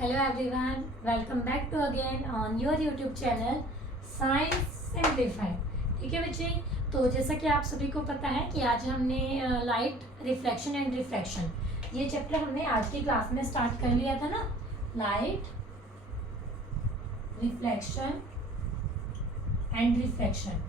Hello everyone, welcome back to again on your YouTube channel Science Simplified। ठीक है बच्चे, तो जैसा कि आप सभी को पता है कि आज हमने लाइट रिफ्लेक्शन एंड रिफ्रैक्शन ये चैप्टर हमने आज की क्लास में स्टार्ट कर लिया था ना। Light reflection and refraction.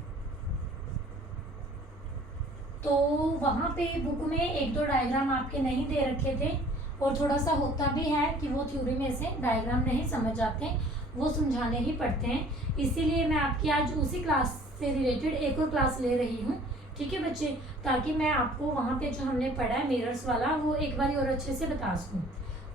तो वहाँ पे बुक में एक दो डायग्राम आपके नहीं दे रखे थे और थोड़ा सा होता भी है कि वो थ्योरी में से डायग्राम नहीं समझ आते, वो समझाने ही पड़ते हैं। इसीलिए मैं आपकी आज उसी क्लास से रिलेटेड एक और क्लास ले रही हूँ। ठीक है बच्चे, ताकि मैं आपको वहाँ पे जो हमने पढ़ा है मिरर्स वाला वो एक बार और अच्छे से बता सकूँ।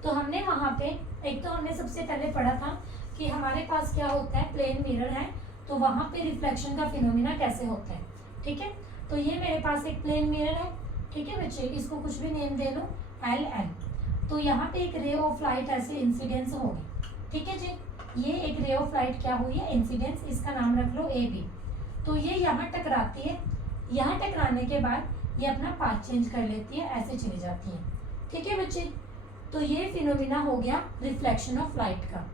तो हमने वहाँ पे एक तो हमने सबसे पहले पढ़ा था कि हमारे पास क्या होता है, प्लेन मिरर है, तो वहाँ पे रिफ्लेक्शन का फिनोमिना कैसे होता है। ठीक है, तो ये मेरे पास एक प्लेन मिरर है। ठीक है बच्चे, इसको कुछ भी नेम दे लो, LN। तो यहाँ पे एक रे ऑफ लाइट ऐसे इंसिडेंस होगी। ठीक है जी, ये एक रे ऑफ लाइट क्या हुई है, इंसिडेंस, इसका नाम रख लो AB। तो ये यहाँ टकराती है, यहाँ टकराने के बाद ये अपना पाथ चेंज कर लेती है, ऐसे चली जाती है। ठीक है बच्चे, तो ये फिनोमिना हो गया रिफ्लेक्शन ऑफ लाइट का।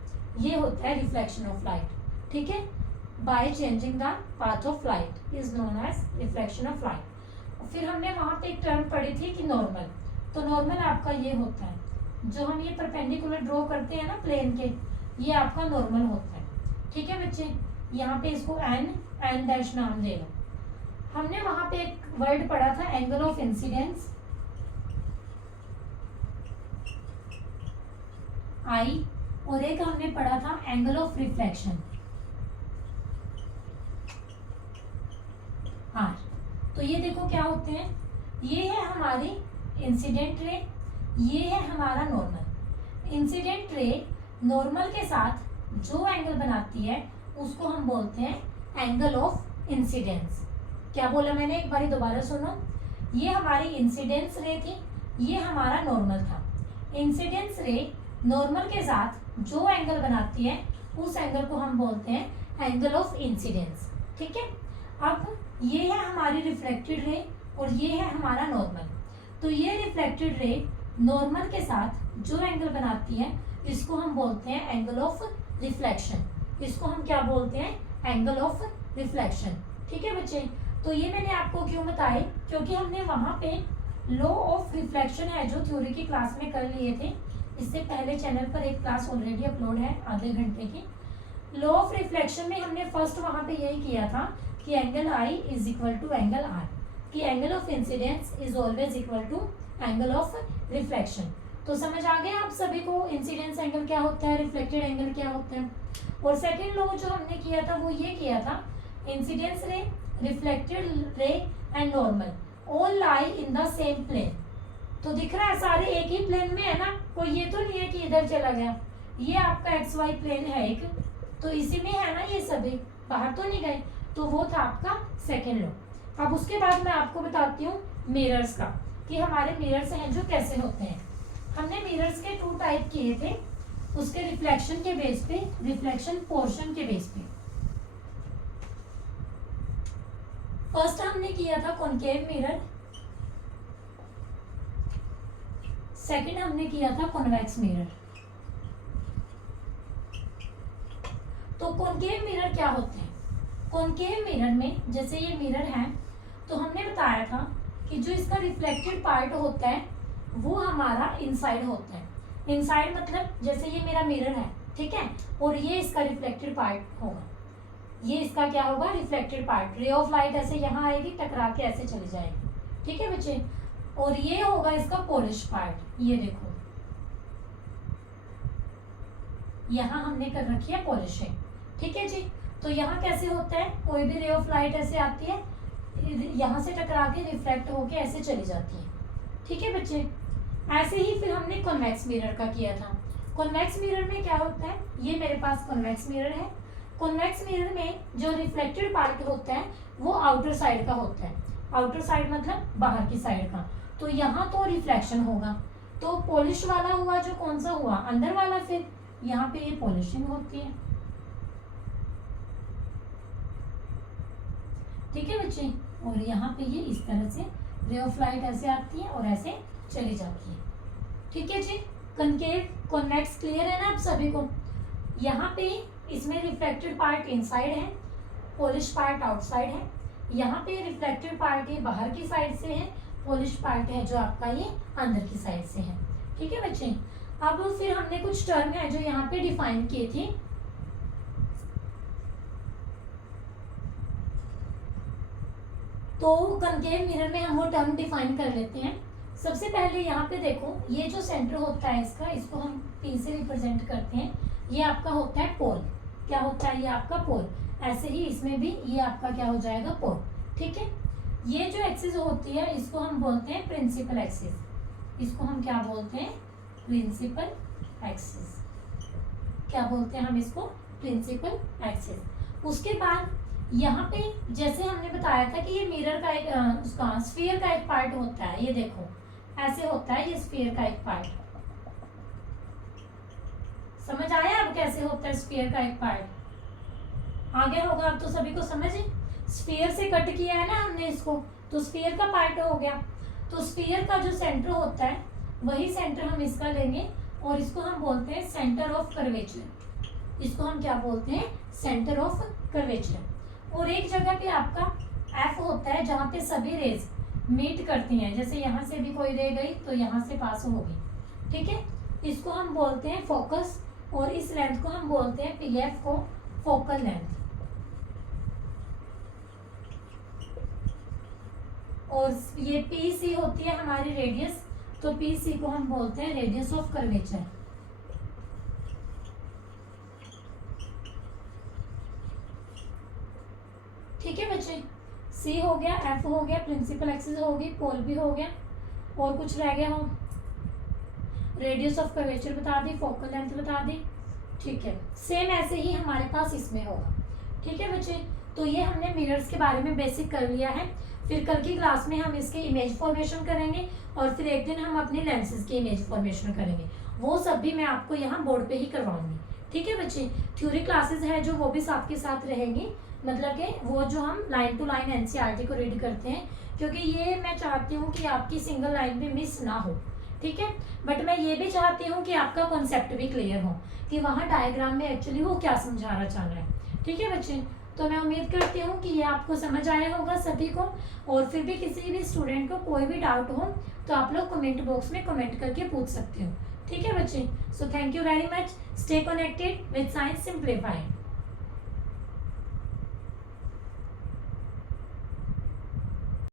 ये होता है रिफ्लेक्शन ऑफ लाइट। ठीक है, by changing the path of light is known as reflection of light. फिर हमने वहाँ पे एक टर्म पढ़ी थी कि नॉर्मल। तो नॉर्मल आपका ये होता है, जो हम ये परपेंडिकुलर ड्रॉ करते हैं ना प्लेन के, ये आपका नॉर्मल होता है। ठीक है बच्चे, यहाँ पे इसको n डैश नाम दे लो। हमने वहां पे एक वर्ड पढ़ा था एंगल ऑफ इंसिडेंस I, और एक हमने पढ़ा था एंगल ऑफ रिफ्लेक्शन R। तो ये देखो क्या होते हैं, ये है हमारी इंसिडेंट रे, ये है हमारा नॉर्मल। इंसिडेंट रे नॉर्मल के साथ जो एंगल बनाती है उसको हम बोलते हैं एंगल ऑफ इंसिडेंस। क्या बोला मैंने, एक बारी दोबारा सुनो। ये हमारी इंसिडेंस रे थी, ये हमारा नॉर्मल था। इंसिडेंस रे नॉर्मल के साथ जो एंगल बनाती है उस एंगल को हम बोलते हैं एंगल ऑफ इंसिडेंस। ठीक है, अब ये है हमारी रिफ्लेक्टेड रे और ये है हमारा नॉर्मल। तो ये रिफ्लेक्टेड रे नॉर्मल के साथ जो एंगल बनाती है इसको हम बोलते हैं एंगल ऑफ रिफ्लेक्शन। इसको हम क्या बोलते हैं, एंगल ऑफ रिफ्लेक्शन। ठीक है बच्चे, तो ये मैंने आपको क्यों बताए, क्योंकि हमने वहां पे लॉ ऑफ रिफ्लेक्शन है जो थ्योरी की क्लास में कर लिए थे। इससे पहले चैनल पर एक क्लास ऑलरेडी अपलोड है आधे घंटे की। लॉ ऑफ रिफ्लेक्शन में हमने फर्स्ट वहां पे यही किया था कि angle I is equal to angle R, कि angle of incidence is always equal to angle of reflection. तो समझ आ गया आप सभी को इंसिडेंस एंगल क्या होता है, रिफ्लेक्टेड एंगल क्या होता है। और सेकंड लॉ जो हमने किया था वो ये किया था, incidence ray, reflected ray and normal all lie in the same plane. तो दिख रहा है सारे एक ही प्लेन में है ना, कोई ये तो नहीं है कि इधर चला गया। ये आपका XY प्लेन है एक, तो इसी में है ना ये सभी, बाहर तो नहीं गए। तो वो था आपका सेकेंड लॉ। अब उसके बाद मैं आपको बताती हूँ मिरर्स का, कि हमारे मिरर्स हैं जो कैसे होते हैं। हमने मिरर्स के 2 टाइप किए थे, उसके रिफ्लेक्शन के बेस पे, रिफ्लेक्शन पोर्शन के बेस पे। फर्स्ट हमने किया था कॉनकेव मिरर, सेकंड हमने किया था कॉन्वेक्स मिरर। तो कॉनकेव मिरर क्या होते हैं, कॉनकेव मिरर में जैसे ये मिरर है, तो हमने बताया था कि जो इसका रिफ्लेक्टेड पार्ट होता है वो हमारा इनसाइड होता है। इनसाइड मतलब जैसे ये मेरा मिरर है, ठीक है, और ये इसका रिफ्लेक्टेड पार्ट होगा। ये इसका क्या होगा, reflected part. Ray of light ऐसे यहाँ आएगी, टकरा के ऐसे चली जाएगी। ठीक है बच्चे, और ये होगा इसका पॉलिश पार्ट। ये देखो यहाँ हमने कर रखी है पॉलिशिंग। ठीक है जी, तो यहाँ कैसे होता है, कोई भी रे ऑफ लाइट ऐसे आती है, यहाँ से टकरा के रिफ्लेक्ट होके ऐसे चली जाती है। ठीक है बच्चे, ऐसे ही फिर हमने कॉन्वेक्स मिरर का किया था। कॉन्वेक्स मिरर में क्या होता है, ये मेरे पास कॉन्वेक्स मिरर है। कॉन्वेक्स मिरर में जो रिफ्लेक्टेड पार्ट होता है वो आउटर साइड का होता है। आउटर साइड मतलब बाहर की साइड का। तो यहाँ तो रिफ्लेक्शन होगा, तो पॉलिश वाला हुआ जो कौन सा हुआ, अंदर वाला। फिर यहाँ पे ये पॉलिशिंग होती है। ठीक है बच्चे, और यहाँ पे ये इस तरह से रे ऑफ लाइट ऐसे आती है और ऐसे चली जाती है। ठीक है जी, कनकेव कॉन्वेक्स क्लियर है ना आप सभी को। यहाँ पे इसमें रिफ्लेक्टेड पार्ट इनसाइड है, पॉलिश पार्ट आउटसाइड है। यहाँ पे रिफ्लेक्टेड पार्ट ये बाहर की साइड से है, पॉलिश पार्ट है जो आपका ये अंदर की साइड से है। ठीक है बच्चे, अब फिर हमने कुछ टर्म है जो यहाँ पे डिफाइन किए थे। तो कनकेव मिरर में हम वो टर्म डिफाइन कर लेते हैं। सबसे पहले यहाँ पे देखो, ये जो सेंटर होता है इसका, इसको हम P से रिप्रेजेंट करते हैं। ये आपका होता है पोल। क्या होता है? ये आपका पोल। ऐसे ही इसमें भी ये आपका क्या हो जाएगा? पोल। ठीक है, ये जो एक्सिस होती है इसको हम बोलते हैं प्रिंसिपल एक्सिस। इसको हम क्या बोलते हैं? Principal axis. क्या बोलते हैं हम इसको? Principal axis. उसके बाद यहाँ पे जैसे हमने बताया था कि ये मिरर का एक उसका स्फीयर का एक पार्ट होता है। ये देखो ऐसे होता है, ये स्फीयर का एक पार्ट। समझ आया अब कैसे होता है स्फीयर का एक पार्ट? आ गया होगा अब तो सभी को समझ। स्फीयर से कट किया है ना हमने इसको, तो स्फीयर का पार्ट हो गया। तो स्फीयर का जो सेंटर होता है वही सेंटर हम इसका लेंगे और इसको हम बोलते हैं सेंटर ऑफ कर्वेचर। इसको हम क्या बोलते हैं? Centre of curvature. और एक जगह पे आपका एफ होता है जहाँ पे सभी रेज मीट करती हैं। जैसे यहाँ से भी कोई रे गई तो यहाँ से पास होगी। ठीक है, इसको हम बोलते हैं फोकस और इस लेंथ को हम बोलते हैं पीएफ को फोकल लेंथ। और ये पीसी होती है हमारी रेडियस, तो पीसी को हम बोलते हैं रेडियस ऑफ कर्वेचर। ठीक है बच्चे, सी हो गया, एफ हो गया, प्रिंसिपल एक्सिस हो गई, पोल भी हो गया, और कुछ रह गया हो? रेडियस ऑफ कर्वेचर बता दी, फोकल लेंथ बता दी। ठीक है, सेम ऐसे ही हमारे पास इसमें होगा। ठीक है बच्चे, तो ये हमने मिरर्स के बारे में बेसिक कर लिया है। फिर कल की क्लास में हम इसके इमेज फॉर्मेशन करेंगे और फिर एक दिन हम अपने लेंसेज के इमेज फॉर्मेशन करेंगे। वो सब भी मैं आपको यहाँ बोर्ड पे ही करवाऊंगी। ठीक है बच्चे, थ्योरी क्लासेस है जो वो भी साथ के साथ रहेंगी, मतलब कि वो जो हम लाइन टू लाइन एनसीईआरटी को रीड करते हैं, क्योंकि ये मैं चाहती हूँ कि आपकी सिंगल लाइन भी मिस ना हो। ठीक है, बट मैं ये भी चाहती हूँ कि आपका कॉन्सेप्ट भी क्लियर हो कि वहाँ डायग्राम में एक्चुअली वो क्या समझाना चाह रहा है। ठीक है बच्चे, तो मैं उम्मीद करती हूँ कि ये आपको समझ आया होगा सभी को। और फिर भी किसी भी स्टूडेंट को कोई भी डाउट हो तो आप लोग कमेंट बॉक्स में कमेंट करके पूछ सकते हो। ठीक है बच्चे, so thank you very much. Stay connected with science simplified.